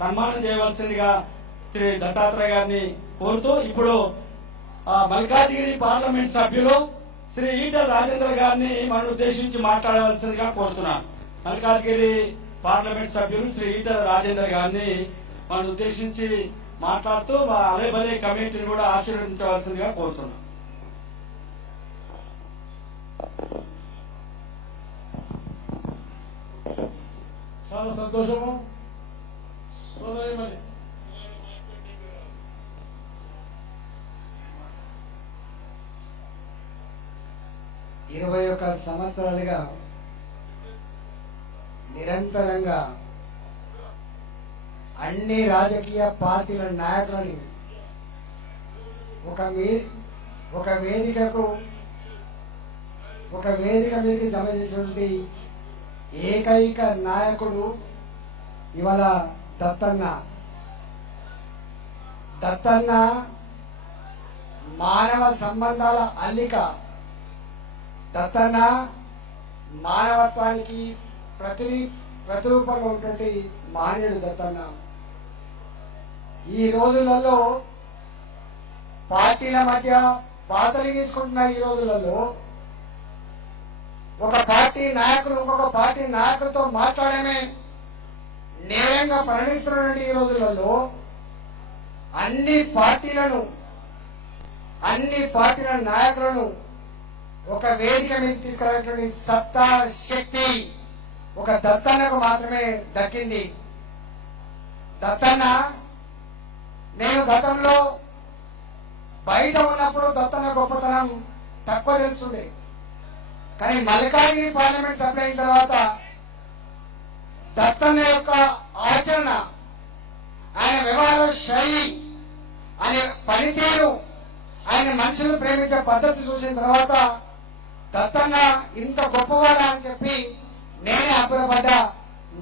సన్మానం చేయవలసిందిగా శ్రీ దత్తాత్రేయ గారిని కోరుతూ ఇప్పుడు మల్కాజ్గిరి పార్లమెంట్ సభ్యులు శ్రీ ఈటల రాజేంద్ర గారిని మనం ఉద్దేశించి మాట్లాడవలసిందిగా కోరుతున్నాను. మల్కాజ్గిరి పార్లమెంట్ సభ్యులు శ్రీ ఈటల రాజేంద్ర గారిని మనం ఉద్దేశించి మాట్లాడుతూ అలేబలే కమిటీని కూడా ఆశీర్వదించవలసిందిగా కోరుతున్నాం. చాలా సంతోషము. సోదరిమణి 21 సంవత్సరాలుగా నిరంతరంగా అన్ని రాజకీయ పార్టీల నాయకులని ఒక వేదిక మీదకి జమ చేసినటువంటి ఏకైక నాయకుడు ఇవాళ దత్తన్న మానవ సంబంధాల అల్లిక. దత్తన్న మానవత్వానికి ప్రతిరూపంగా ఉన్నటువంటి మహనీయుడు దత్తన్న. ఈ రోజులలో పార్టీల మధ్య బాధలు తీసుకుంటున్న ఈ రోజులలో ఒక పార్టీ నాయకులు ఇంకొక పార్టీ నాయకులతో మాట్లాడమే నేరంగా పరిణిస్తున్నటువంటి ఈ రోజులలో అన్ని పార్టీల నాయకులను ఒక వేదిక మీద తీసుకురానటువంటి సత్తా శక్తి ఒక దత్తన్నకు మాత్రమే దక్కింది. దత్తన్న నేను గతంలో బయట ఉన్నప్పుడు దత్తన్న గొప్పతనం తక్కువ తెలుస్తుండే, కానీ మల్కాజ్గిరి పార్లమెంట్ సభ్యులు అయిన తర్వాత దత్తన్న యొక్క ఆచరణ, ఆయన వ్యవహార శైలి, ఆయన పనితీరు, ఆయన మనుషులను ప్రేమించే పద్ధతి చూసిన తర్వాత దత్తన్న ఇంత గొప్పవాడా అని చెప్పి నేనే అబ్బురపడ్డా.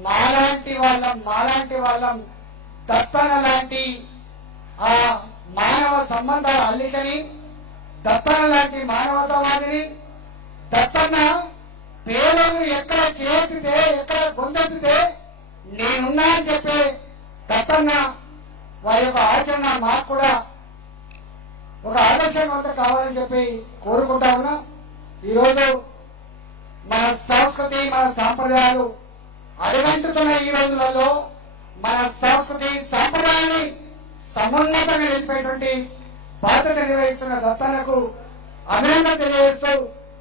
మాలాంటి వాళ్ళం దత్తన్న లాంటి ఆ మానవ సంబంధాల అల్లికని, దత్తన్న లాంటి మానవతావాదిని, దత్తన్న పేదలను ఎక్కడ చేతితే ఎక్కడ పొందెత్తితే నేనున్నా అని చెప్పి దత్తన్న వారి యొక్క ఆచరణ మాకు కూడా ఒక ఆదర్శవంతం కావాలని చెప్పి కోరుకుంటా ఉన్నా. ఈరోజు మన సంస్కృతి మన సాంప్రదాయాలు అడుగంటుతున్న ఈ రోజులలో మన సంస్కృతి సాంప్రదాయాన్ని సమున్నతంగా నిలిపేటువంటి బాధ్యత నిర్వహిస్తున్న దత్తన్నకు అభినందన తెలియజేస్తూ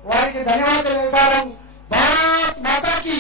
వారికి ధన్యవాదాలు తెలియజేస్తాం. భారత్ మాతాకి